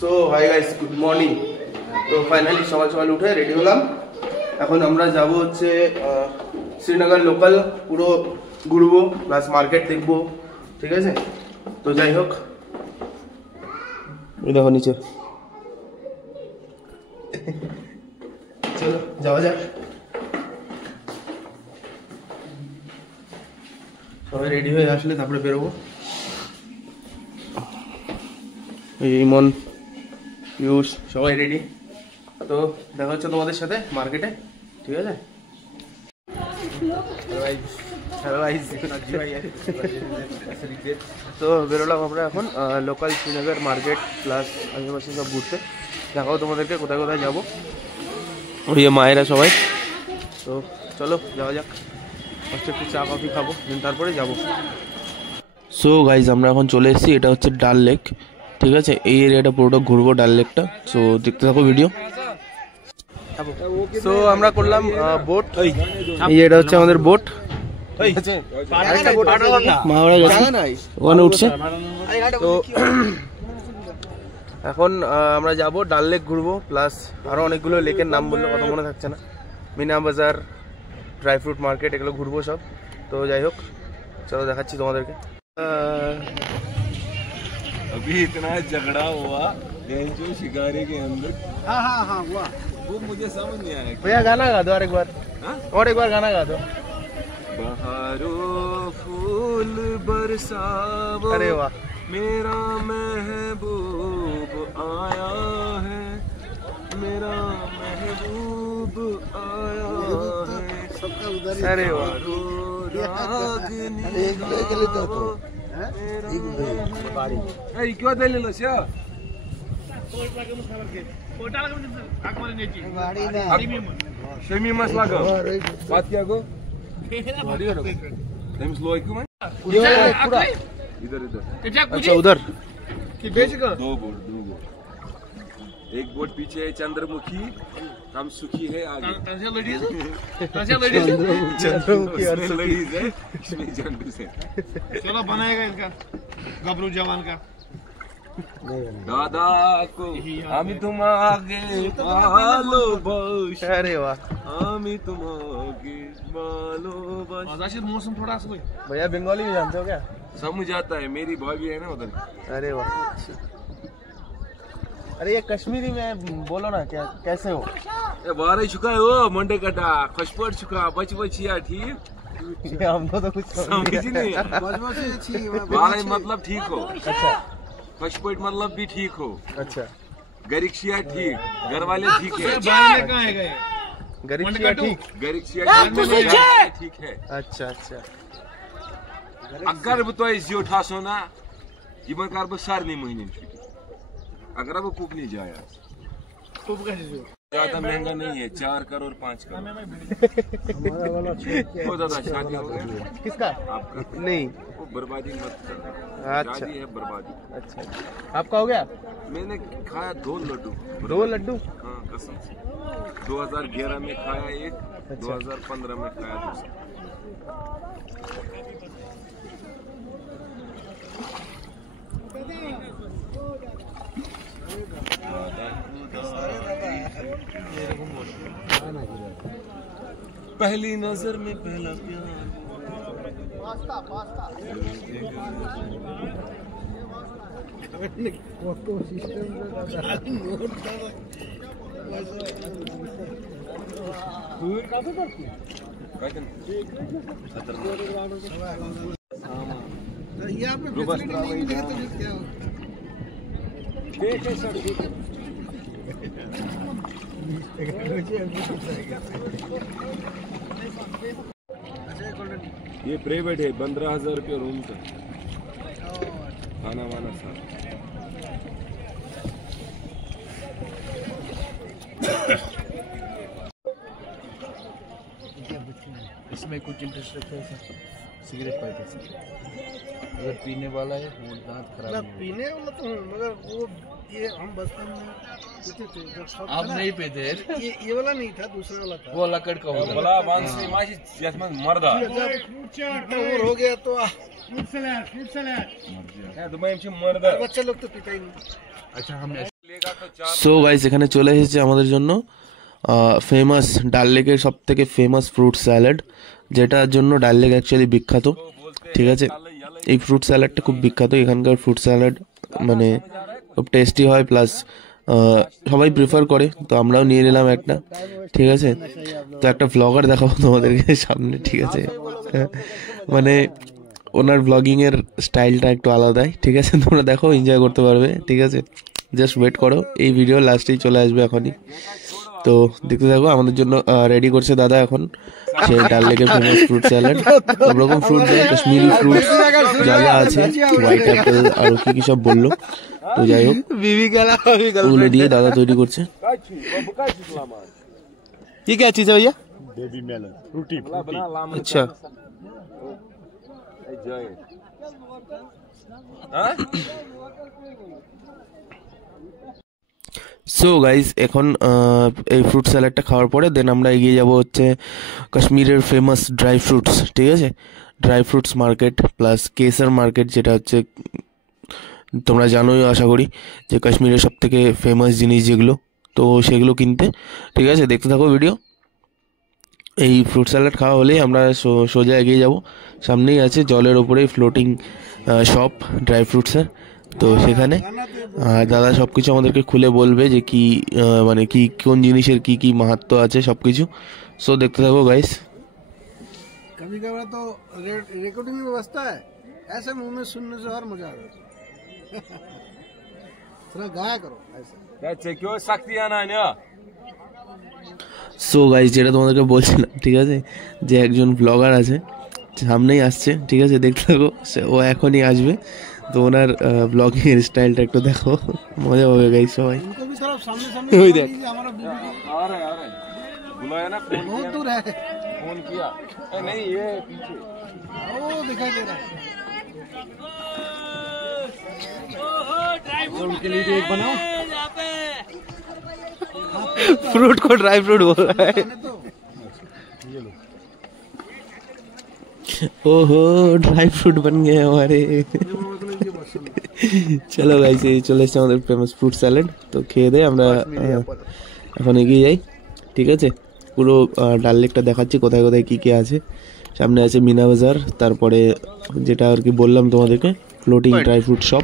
So hi guys, good morning. তো finally সকাল সকাল উঠে রেডি হলাম। এখন আমরা যাব হচ্ছে শ্রীনগর লোকাল পুরো ঘুরবো, প্লাস মার্কেট দেখবো, ঠিক আছে? তো যাই হোক, ওই দেখো নিচে, চলো যাওয়া যাক। সবাই রেডি হয়ে আসলে তারপরে বেরোবো। ইমন, পিউষ সবাই রেডি। তো দেখা হচ্ছে তোমাদের সাথে মার্কেটে, ঠিক আছে? তো বেরোলাম আমরা এখন লোকাল শ্রীনগর মার্কেট প্লাস আশেপাশে সব ঘুরতে। দেখাও তোমাদেরকে কোথায় কোথায় যাবো। ওই মায়েরা সবাই। তো চলো যাওয়া যাক। ফার্স্টে একটু চা কফি খাবো, দেন তারপরে যাবো। সো গাইজ, আমরা এখন চলে এসেছি, এটা হচ্ছে ডাল লেক, ঠিক আছে? এই এরিয়াটা পুরোটা ঘুরবো, ডাল লেকটা। সো দেখতে থাকো ভিডিও। সো আমরা করলাম বোট, এই এটা হচ্ছে আমাদের বোট। ওখানে উঠছে। তো এখন আমরা যাব ডাল লেক ঘুরবো, প্লাস আরো অনেকগুলো লেকের নাম বললে কথা মনে থাকছে না, মিনা বাজার, ড্রাই ফ্রুট মার্কেট, এগুলো ঘুরবো সব। তো যাই হোক, চলো দেখাচ্ছি তোমাদেরকে। अभी इतना झगड़ा हुआ जो शिकारी के अंदर। हाँ हुआ, वो मुझे समझ नहीं आया। भैया गाना गा दो और एक बार गाना गा दो। बहारो फूल बरसावो, अरे वाह, मेरा महबूब आया है, मेरा महबूब आया है। अरे वाह, क्यों दिल्ली शेमी मसला का बात क्या को इधर अच्छा उधर दो बोर्ड एक बोर्ड पीछे है चंद्रमुखी, हम सुखी है आगे। चंद्रमुखी और लेडीज है, इसमें जेंट्स है। चलो बनाएगा इसका गबरू जवान का। दादा को हम तुम आगे मालो बश, अरे वाह, हम तुम आगे मालो बश। मौसम थोड़ा सा कोई भैया बंगाली भी जानते हो क्या? समझ आता है, मेरी भाभी है ना उधर। अरे वाह, अरे ये कश्मीरी में बोलो ना, क्या कैसे हो? बारह चुका है वो मंडे कटा खशपट चुका बच बचिया ठीक। हमको तो कुछ समझ नहीं। बारह मतलब ठीक हो, अच्छा, खशपट मतलब भी ठीक हो, अच्छा, गरिक्शिया ठीक, घर वाले ठीक है, गरीब ठीक, गरिक्शिया ठीक है। अच्छा अच्छा, अगर बह तुह जोठा सोना यह कर बह सारे महीने छुट्टी, अगर अब कुप नहीं जाया ज्यादा महंगा नहीं है, 4 करोड़ 5 करोड़। वो दादा शादी हो गया किसका? आपका नहीं, वो बर्बादी मत कर, अच्छा, शादी है बर्बादी। अच्छा, आपका हो गया? मैंने खाया 2 लड्डू। 2 लड्डू? हाँ कसम से, 2011 में खाया एक, अच्छा। 2015 में खाया दूसरा। पहली नजर में पहला प्यार। ये प्राइवेट है, 15,000 रुपये रूम का, खाना वाना साथ। इसमें कुछ इंटरेस्ट रखते हैं सिगरेट पाइप अगर पीने वाला है वो दांत खराब नहीं पीने वाला तो मगर वो ये हम बचपन में पीते थे जब सब आप नहीं पीते ये वाला नहीं था दूसरा वाला था वो लकड़ का होता बोला वन से माजी जसमन मर्दा जब और हो गया तो फ्रूट सलाद है तो मैं मर्दा बच्चे लोग तो पीता ही नहीं अच्छा हमने সো গাইস এখানে চলে এসেছে আমাদের জন্য ফেমাস ডাল লেকের সব থেকে ফেমাস ফ্রুট স্যালাড, যেটার জন্য ডাল লেক অ্যাকচুয়ালি বিখ্যাত। ঠিক আছে, এই ফ্রুট স্যালাডটা খুব বিখ্যাত। এখানকার ফ্রুট স্যালাড মানে খুব টেস্টি হয়, প্লাস সবাই প্রিফার করে, তো আমরাও নিয়ে নিলাম একটা। ঠিক আছে, তো একটা ভ্লগার দেখাবো তোমাদেরকে সামনে। ঠিক আছে, মানে ওনার ব্লগিংয়ের স্টাইলটা একটু আলাদাই। ঠিক আছে, তোমরা দেখো, এনজয় করতে পারবে। ঠিক আছে, জাস্ট ওয়েট করো, এই ভিডিও লাস্টেই চলে আসবে এখনই। তো দেখতে থাকো, আমাদের জন্য রেডি করছে দাদা এখন সে ডাল লেকের ফেমাস ফ্রুট স্যালাড। সব রকম ফ্রুট দেয়, কাশ্মীরি ফ্রুট যা যা আছে, হোয়াইট অ্যাপেল আর কি সব বললো। তো যাই হোক, ওগুলো দিয়ে দাদা তৈরি করছে। ये क्या चीज है भैया? बेबी मेलन फ्रूटी अच्छा, সো গাইজ এখন এই ফ্রুট স্যালাডটা খাওয়ার পরে দেন আমরা এগিয়ে যাব হচ্ছে কাশ্মীরের ফেমাস ড্রাই ফ্রুটস। ঠিক আছে, dry fruits market plus Kesar market, যেটা হচ্ছে তোমরা জানোই আশা করি যে কাশ্মীরের সব থেকে ফেমাস জিনিস যেগুলো, তো সেগুলো কিনতে। ঠিক আছে, দেখতে থাকো ভিডিও। এই ফ্রুট স্যালাড খাওয়া হলেই আমরা সোজা এগিয়ে যাব। সামনেই আছে জলের ওপরেই ফ্লোটিং শপ ড্রাই ফ্রুটসের, তো সেখানে দাদা সব কিছু আমাদেরকে খুলে বলবে যে কি মানে কি কোন জিনিসের কি কি মাহাত্ম্য আছে সব কিছু। সো দেখতে থাকো গাইস। कभी कभार तो रिकॉर्डिंग में बजता है, ऐसे मुंह में सुनने से और मजा आता है। थोड़ा गाया करो ऐसे। क्यों शक्ति आना है সো গাইস, যেটা তোমাদেরকে বলছিলাম, ঠিক আছে, যে একজন ব্লগার আছে সামনেই আসছে। ঠিক আছে, দেখতে থাকো, ও এখনই আসবে। তো ওনার ব্লগিং এর স্টাইলটা একটু দেখো, মজা হবে গাইস সবাই। उनको भी थोड़ा सामने सामने वही देख। हमारा बीबी आ रहे बुलाया ना बहुत दूर है, फोन किया नहीं ये पीछे वो दिखाई दे रहा है। उनके लिए भी एक बनाओ। फ्रूट को ड्राई फ्रूट बोल रहा है। ओहो, ड्राई फ्रूट बन गए हमारे। চলো গাইস, এই চলে এসেছে আমাদের ফেমাস ফ্রুট স্যালাড। তো খেয়ে দিয়ে আমরা এখন এগিয়ে যাই। ঠিক আছে, পুরো ডাল লেকটা দেখাচ্ছি কোথায় কোথায় কী কী আছে। সামনে আছে মিনা বাজার, তারপরে যেটা আর কি বললাম তোমাদেরকে ফ্লোটিং ড্রাই ফ্রুট শপ।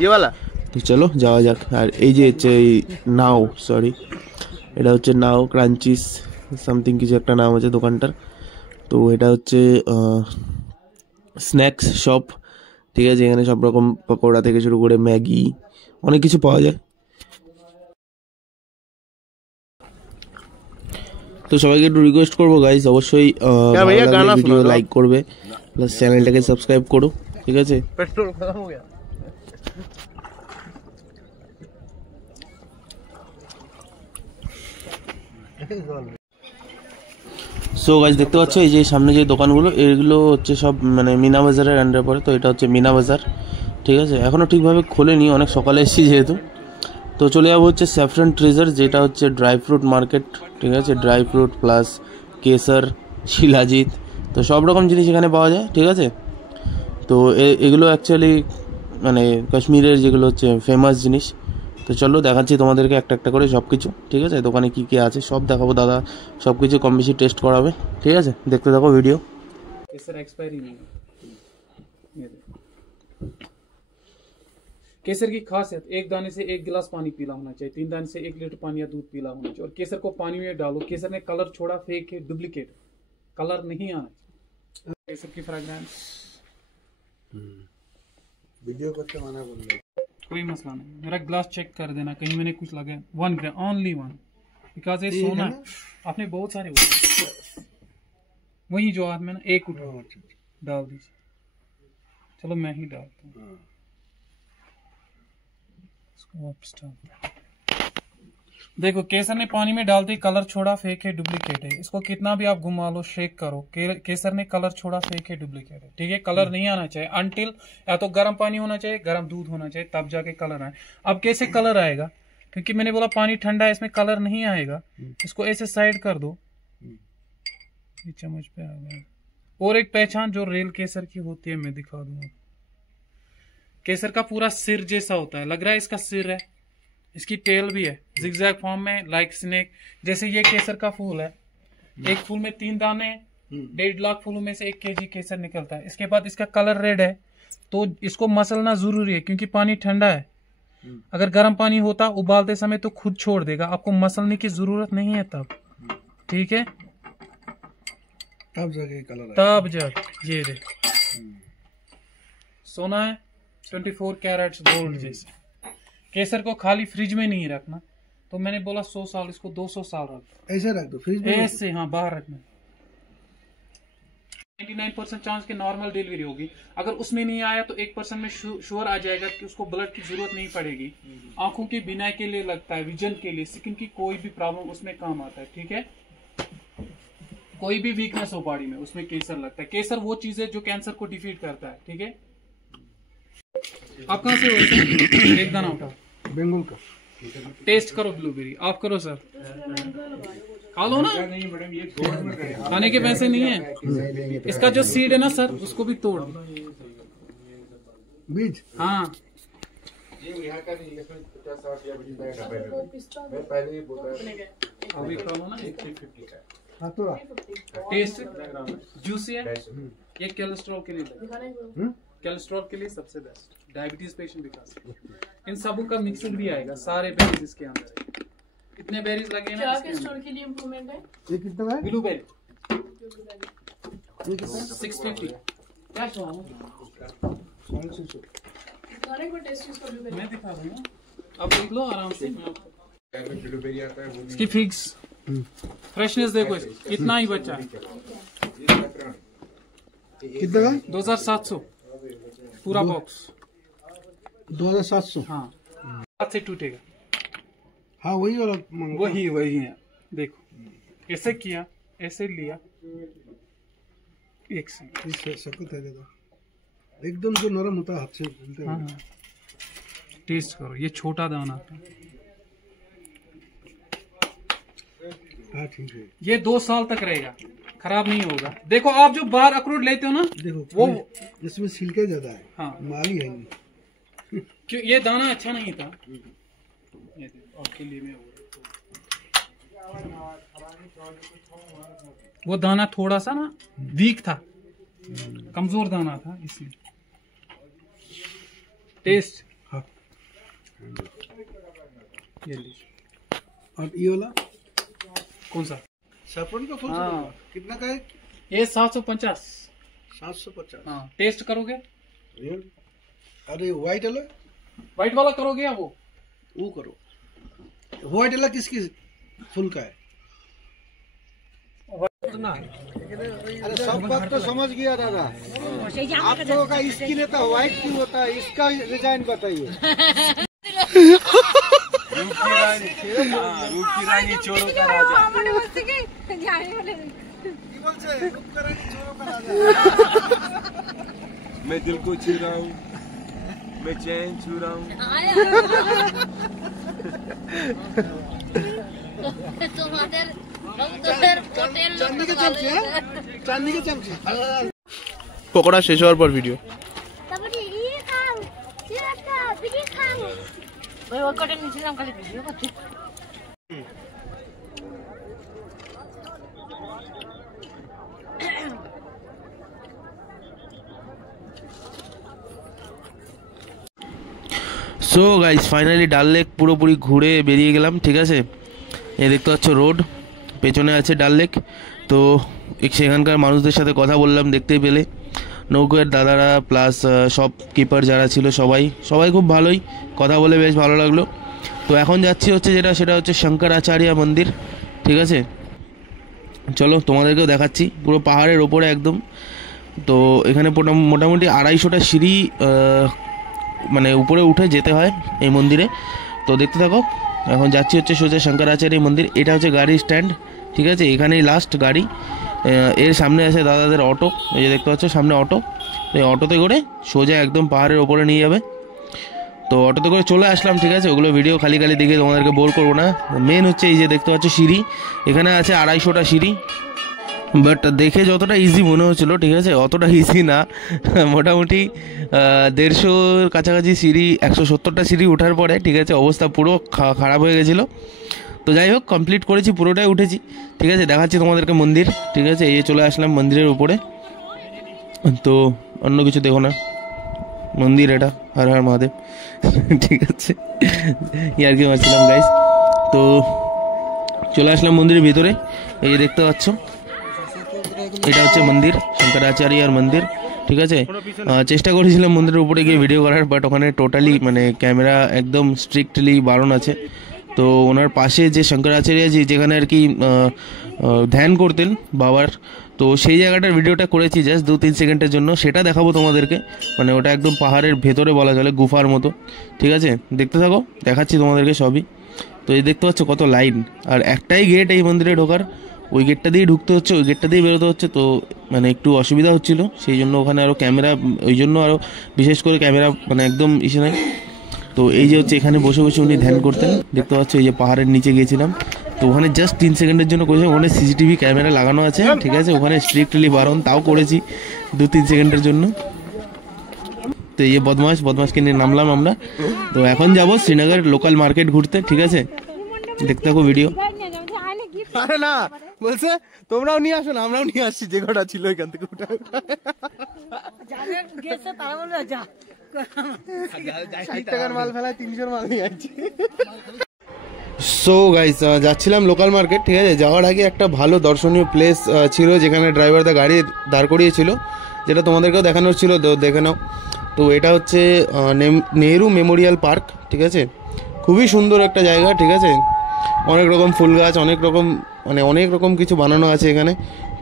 তো চলো যাওয়া যাক। আর এই যে হচ্ছে এই নাও, সরি, এটা হচ্ছে নাও ক্রাঞ্চিস সামথিং কিছু একটা নাম আছে দোকানটার। তো এটা হচ্ছে স্ন্যাক্স শপ। ঠিক আছে, এখানে সব রকম পকোড়া থেকে শুরু করে ম্যাগি অনেক কিছু পাওয়া যায়। তো সবাইকে একটু রিকোয়েস্ট করবো গাইজ, অবশ্যই ভিডিও লাইক করবে, প্লাস চ্যানেলটাকে সাবস্ক্রাইব করো। ঠিক আছে, पेट्रोल खत्म हो गया। সো গাইজ দেখতে পাচ্ছ এই যে সামনে যে দোকানগুলো, এগুলো হচ্ছে সব মানে মিনা বাজারের আন্ডারে পড়ে। তো এটা হচ্ছে মিনা বাজার। ঠিক আছে, এখনও ঠিকভাবে খোলেনি, অনেক সকালে এসেছি যেহেতু। তো চলে যাবো হচ্ছে স্যাফরন ট্রেজার, যেটা হচ্ছে ড্রাই ফ্রুট মার্কেট। ঠিক আছে, dry fruit plus Kesar, shilajit, তো সব রকম জিনিস এখানে পাওয়া যায়। ঠিক আছে, তো এগুলো অ্যাকচুয়ালি মানে কাশ্মীরের যেগুলো হচ্ছে ফেমাস জিনিস। তো চলো দেখাচ্ছি তোমাদেরকে একটা একটা করে সব কিছু। ঠিক আছে, দোকানে কী কী আছে সব দেখাবো, দাদা সব কিছু কম বেশি টেস্ট করাবে। ঠিক আছে, দেখতে থাকো ভিডিও। केसर एक्सपायरी नहीं है। ये देखो। केसर की खासियत, एक दाने से एक गिलास पानी पीला होना चाहिए, 3 दाने से 1 लीटर पानी या दूध पीला होना चाहिए। और केसर को पानी में डालो, केसर ने कलर छोड़ा, फेक है, डुप्लीकेट, कलर नहीं आना चाहिए। केसर की फ्रेग्रेंस वीडियो करते माना बोल रहे कोई मसला नहीं। मेरा ग्लास चेक कर देना, कहीं मैंने कुछ लगा। 1 ग्राम, ओनली 1, बिकॉज ये सोना है। आपने बहुत सारे वही जो हाथ में ना एक उठा डाल दीजिए। चलो मैं ही डालता हूँ इसको वापस डाल। देखो केसर ने पानी में डालते ही कलर छोड़ा, फेक है, डुप्लीकेट है। इसको कितना भी आप घुमा लो, शेक करो, केसर ने कलर छोड़ा, फेक है, डुप्लीकेट है। ठीक है, कलर नहीं आना चाहिए अनटिल या तो गर्म पानी होना चाहिए, गर्म दूध होना चाहिए, तब जाके कलर आए। अब कैसे कलर आएगा, क्योंकि मैंने बोला पानी ठंडा है, इसमें कलर नहीं आएगा। इसको ऐसे साइड कर दो, ये चम्मच पे आ गया। और एक पहचान जो रियल केसर की होती है मैं दिखा दूंगा। केसर का पूरा सिर जैसा होता है, लग रहा है इसका सिर है, इसकी टेल भी है जिगजैग फॉर्म में, लाइक स्नेक। जैसे ये केसर का फूल है, एक फूल में 3 दाने, 1.5 लाख फूलों में से 1 kg केसर निकलता है। इसके बाद इसका कलर रेड है, तो इसको मसलना जरूरी है क्योंकि पानी ठंडा है। अगर गर्म पानी होता उबालते समय तो खुद छोड़ देगा, आपको मसलने की जरूरत नहीं है तब। ठीक है, तब जाके कलर तब जब ये रे सोना है 24 कैरेट्स गोल्ड जैसे। केसर को खाली फ्रिज में नहीं रखना, तो मैंने बोला 100 साल, इसको 200 साल रख दो। ऐसे रख दो फ्रिज में, ऐसे हाँ बाहर रखना। 99% चांस की नॉर्मल डिलीवरी होगी। अगर उसमें नहीं आया तो 1% में श्योर आ जाएगा कि उसको ब्लड की जरूरत नहीं पड़ेगी। आंखों की बिनाई के लिए लगता है, विजन के लिए, स्किन की कोई भी प्रॉब्लम उसमें काम आता है। ठीक है, कोई भी वीकनेस हो बॉडी में उसमें केसर लगता है। केसर वो चीज है जो कैंसर को डिफीट करता है। ठीक है, आप कहाँ से हो? एक दाना उठाओ, बेंगुल का टेस्ट करो ब्लूबेरी। आप करो सर, खा लो ना, खाने के पैसे नहीं है। इसका जो सीड है ना सर, उसको भी तोड़ बीज। हाँ अभी खा लो ना। हाँ तो टेस्ट जूसी है, ये कोलेस्ट्रॉल के लिए, कोलेस्ट्रॉल के लिए सबसे बेस्ट, डायबिटीज पेशेंट भी खा सकते हैं। इन सबों का मिक्सड भी आएगा, सारे बेरीज इसके अंदर है। इतने बेरीज लगे ना, कोलेस्ट्रॉल के लिए इंप्रूवमेंट है। ये कितना है? ब्लूबेरी ये कितना है? 650। क्या खाने को टेस्ट इसका भी मैं दिखा दूंगा, अब देख लो आराम से। इसकी फिग्स फ्रेशनेस देखो, कितना ही बचा है। कितना का? 2700 पूरा बॉक्स। 2700। हाँ, हाथ से टूटेगा। हाँ वही वाला वही है। देखो ऐसे किया, ऐसे लिया, एक से सख्त है ज्यादा, एकदम जो नरम होता है हाथ से घूमते हैं। हाँ, टेस्ट करो, ये छोटा दाना था। हाँ ठीक है, ये 2 साल तक रहेगा, खराब नहीं होगा। देखो आप जो बाहर अखरोट लेते हो ना, देखो वो इसमें छिलके ज्यादा है। हाँ, माली है नहीं। क्यों ये दाना अच्छा नहीं था। ये देखो आपके लिए मैं वो दाना थोड़ा सा ना वीक था, कमजोर दाना था इसलिए। टेस्ट हाँ, ये लीजिए। और ये वाला कौन सा? सैफरन का फूल। हाँ। कितना का है? ये 750। 750। हाँ, टेस्ट करोगे? रियल? अरे व्हाइट वाला? व्हाइट वाला करोगे या वो करो। व्हाइट वाला किसकी फूल का है? अरे सब बात तो समझ गया दादा। आप लोगों का इसकी लेता व्हाइट क्यों होता है, इसका डिजाइन बताइए। रूप की रानी चोरों का राजा। मैं दिल को छू रहा हूँ, मैं चैन छू रहा हूँ। चांदी के चमचे हैं? चांदी के चमचे। पकौड़ा शेष হওয়ার পর ভিডিও। সো গাইস ফাইনালি ডাল লেক পুরোপুরি ঘুরে বেরিয়ে গেলাম। ঠিক আছে, এই দেখতে পাচ্ছ রোড, পেছনে আছে ডাল লেক। তো সেখানকার মানুষদের সাথে কথা বললাম, দেখতেই পেলে নৌকোর দাদারা প্লাস সব কিপার যারা ছিল সবাই খুব ভালোই কথা বলে, বেশ ভালো লাগলো। তো এখন যাচ্ছি হচ্ছে সেটা হচ্ছে শঙ্করাচার্য মন্দির। ঠিক আছে, চলো তোমাদেরকেও দেখাচ্ছি, পুরো পাহাড়ের ওপরে একদম। তো এখানে মোটামুটি 250টা সিঁড়ি মানে উপরে উঠে যেতে হয় এই মন্দিরে। তো দেখতে থাকো। এখন যাচ্ছি হচ্ছে সোজা শঙ্করাচার্য মন্দির। এটা হচ্ছে গাড়ি স্ট্যান্ড, ঠিক আছে, এখানেই লাস্ট গাড়ি। এর সামনে আছে দাদাদের অটো, এই যে দেখতে পাচ্ছ সামনে অটো। এই অটোতে করে সোজা একদম পাহাড়ের ওপরে নিয়ে যাবে। তো অটোতে করে চলে আসলাম, ঠিক আছে। ওগুলো ভিডিও খালি খালি দেখে তোমাদেরকে বোর করবো না। মেন হচ্ছে এই যে দেখতে পাচ্ছ সিঁড়ি, এখানে আছে 250টা সিঁড়ি। বাট দেখে যতটা ইজি মনে হচ্ছিল, ঠিক আছে, অতটা ইজি না। মোটামুটি 150 কাছাকাছি সিঁড়ি, 170টা সিঁড়ি ওঠার পরে, ঠিক আছে, অবস্থা পুরো খারাপ হয়ে গেছিলো। তো যাই হোক কমপ্লিট করেছি, পুরোটাই উঠেছি, ঠিক আছে। দেখাচ্ছি তোমাদেরকে মন্দির, ঠিক আছে। এই চলে আসলাম মন্দিরের উপরে। তো অন্য কিছু দেখো না, মন্দির এটা, হর হর মহাদেব, ঠিক আছে। ইয়ার কি মারছিলাম গাইস। তো চলে আসলাম মন্দিরের ভিতরে। এই যে দেখতে পাচ্ছ এটা হচ্ছে মন্দির, শঙ্করাচার্যর মন্দির, ঠিক আছে। চেষ্টা করেছিলাম মন্দিরের উপরে গিয়ে ভিডিও করার, বাট ওখানে টোটালি মানে ক্যামেরা একদম স্ট্রিক্টলি বারণ আছে। তো ওনার পাশে যে শঙ্করাচার্যজি যেখানে আর কি ধ্যান করতেন বাবার, তো সেই জায়গাটার ভিডিওটা করেছি জাস্ট 2-3 সেকেন্ডের জন্য, সেটা দেখাবো তোমাদেরকে। মানে ওটা একদম পাহাড়ের ভেতরে বলা চলে, গুফার মতো, ঠিক আছে। দেখতে থাকো, দেখাচ্ছি তোমাদেরকে সবই। তো এই দেখতে পাচ্ছ কত লাইন, আর একটাই গেট এই মন্দিরে ঢোকার, ওই গেটটা দিয়ে ঢুকতে হচ্ছে, ওই গেটটা দিয়ে বেরোতে হচ্ছে। তো মানে একটু অসুবিধা হচ্ছিল, সেই জন্য ওখানে আরও ক্যামেরা, ওই জন্য আরও বিশেষ করে ক্যামেরা মানে একদম ইসে নাই। তো এই যে হচ্ছে এখানে বসে বসে উনি ধ্যান করতেন, দেখতে পাচ্ছ। এই যে পাহাড়ের নিচে গিয়েছিলাম, তো ওখানে জাস্ট 3 সেকেন্ডের জন্য করেছি। ওখানে সিসিটিভি ক্যামেরা লাগানো আছে, ঠিক আছে, ওখানে স্ট্রিক্টলি বারণ, তাও করেছি 2-3 সেকেন্ডের জন্য। তো এই যে বদমাশকে নিয়ে নামলাম আমরা। তো এখন যাব শ্রীনগর লোকাল মার্কেট ঘুরতে, ঠিক আছে। দেখতে থাকো ভিডিও। আরে না বলছে তোমরাও নিয়ে আসো না, আমরাও নিয়ে আসছি, যে কটা ছিল এখান থেকে উঠে। মাল ফেলায় 300 মাল নিয়ে আসছি। সো গাইস যাচ্ছিলাম লোকাল মার্কেট, ঠিক আছে। যাওয়ার আগে একটা ভালো দর্শনীয় প্লেস ছিল, যেখানে ড্রাইভার দা গাড়ি দাঁড় করিয়েছিল, যেটা তোমাদেরকেও দেখানোর ছিল, দেখে নাও। তো এটা হচ্ছে নেহেরু মেমোরিয়াল পার্ক, ঠিক আছে। খুবই সুন্দর একটা জায়গা, ঠিক আছে। অনেক রকম ফুল গাছ, অনেক রকম কিছু বানানো আছে এখানে।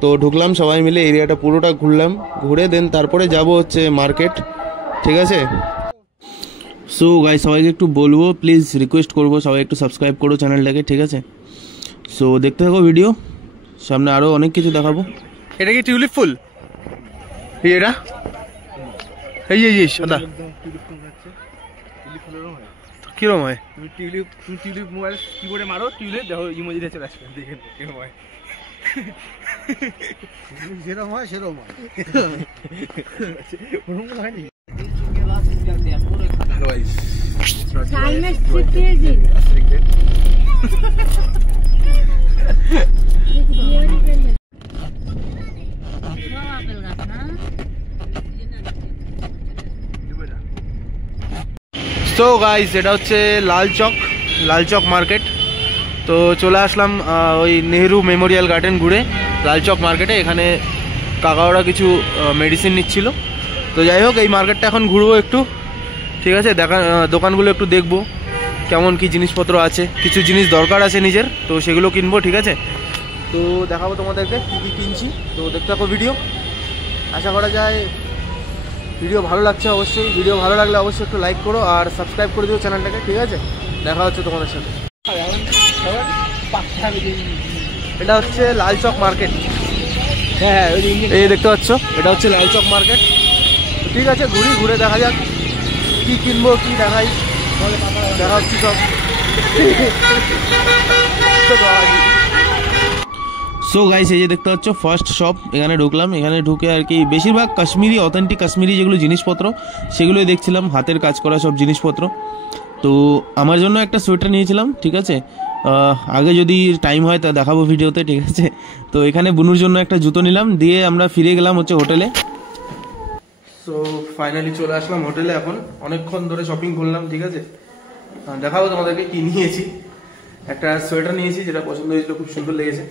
তো ঢুকলাম সবাই মিলে, এরিয়াটা পুরোটা ঘুরলাম, ঘুরে দেন তারপরে যাব হচ্ছে মার্কেট, ঠিক আছে। সো গাইস সবাইকে একটু বলবো, প্লিজ রিকোয়েস্ট করবো, সবাই একটু সাবস্ক্রাইব করো চ্যানেলটাকে, ঠিক আছে। সো দেখতে থাকো ভিডিও, সামনে আরও অনেক কিছু দেখাবো। এটা কি টিউলিপ ফুল? এটা এই সাদা কিরম হয়? টিউলিপ মোবাইল কিবোর্ডে মারো, টিউলিপ দেখো ইমোজি দিয়ে চলে আসবে, দেখেন কিরম হয়। যেরকম হয় সেরকম হয়। সো গাইস এটা হচ্ছে লাল চক মার্কেট। তো চলে আসলাম ওই নেহেরু মেমোরিয়াল গার্ডেন ঘুরে লাল চক মার্কেটে। এখানে কাকাওরা কিছু মেডিসিন নিচ্ছিল। তো যাই হোক এই মার্কেটটা এখন ঘুরবো একটু, ঠিক আছে। দোকানগুলো একটু দেখবো কেমন কি জিনিসপত্র আছে, কিছু জিনিস দরকার আছে নিজের, তো সেগুলো কিনবো, ঠিক আছে। তো দেখাবো তোমাদেরকে কী কী কিনছি। তো দেখতে থাকো ভিডিও, আশা করা যায় ভিডিও ভালো লাগছে। অবশ্যই ভিডিও ভালো লাগলে অবশ্যই একটু লাইক করো আর সাবস্ক্রাইব করে দিও চ্যানেলটাকে, ঠিক আছে। দেখা হচ্ছে তোমাদের সাথে। এটা হচ্ছে লাল চক মার্কেট, হ্যাঁ এই দেখতে পাচ্ছ, এটা হচ্ছে লাল চক মার্কেট। ঠিক আছে ঘুরে দেখা যাক কি কিনবো, কি দেখাই, দেখা হচ্ছে সব। সো গাইস এই যে দেখতে পাচ্ছ ফার্স্ট শপ, এখানে ঢুকলাম। এখানে ঢুকে আর কি বেশিরভাগ কাশ্মীরি, অথেন্টিক কাশ্মীরি যেগুলো জিনিসপত্র সেগুলোই দেখছিলাম, হাতের কাজ করা সব জিনিসপত্র। তো আমার জন্য একটা সোয়েটার নিয়েছিলাম, ঠিক আছে। আগে যদি টাইম হয় তা দেখাবো ভিডিওতে, ঠিক আছে। তো এখানে বুনুর জন্য একটা জুতো নিলাম, দিয়ে আমরা ফিরে গেলাম হচ্ছে হোটেলে। সো ফাইনালি চলে আসলাম হোটেলে। এখন অনেকক্ষণ ধরে শপিং করলাম, ঠিক আছে। দেখাবো তোমাদেরকে কি নিয়েছি। একটা সোয়েটার নিয়েছি যেটা পছন্দ হয়েছিল, খুব সুন্দর লেগেছে।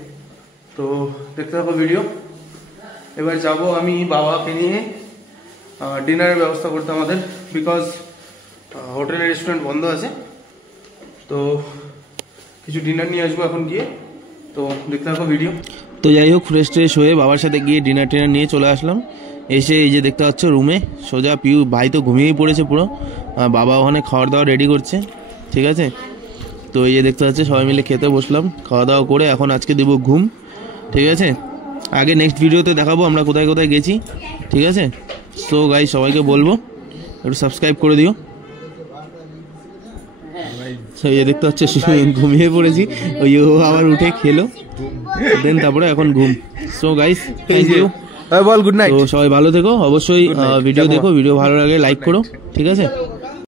তো দেখতে থাকো ভিডিও। এবার যাব আমি বাবাকে নিয়ে ডিনারের ব্যবস্থা করতে আমাদের, বিকজ হোটেলের রেস্টুরেন্ট বন্ধ আছে। তো কিছু ডিনার নিয়ে আসবো এখন গিয়ে। তো দেখতে থাকো ভিডিও। তো যাই হোক ফ্রেশ ট্রেশ হয়ে বাবার সাথে গিয়ে ডিনার নিয়ে চলে আসলাম। এসে এই যে দেখতে পাচ্ছ রুমে সোজা পিউ ভাই তো ঘুমিয়েই পড়েছে পুরো। বাবা ওখানে খাওয়ার দাওয়া রেডি করছে। ঠিক আছে। তো এই যে দেখতে পাচ্ছি সবাই মিলে খেতে বসলাম, খাওয়া দাওয়া করে এখন আজকে দেবো ঘুম, ঠিক আছে। আগে নেক্সট ভিডিওতে দেখাবো আমরা কোথায় কোথায় গেছি, ঠিক আছে। সো গাইস সবাইকে বলবো একটু সাবস্ক্রাইব করে দিও। এই যে দেখতে পাচ্ছি ঘুমিয়ে পড়েছি, ওই ও আবার উঠে খেলো, দেন তারপরে এখন ঘুম। সো গাইস থ্যাংক ইউ, বল গুড নাইট। তো সবাই ভালো থেকো, অবশ্যই ভিডিও দেখো, ভিডিও ভালো লাগে লাইক করো, ঠিক আছে।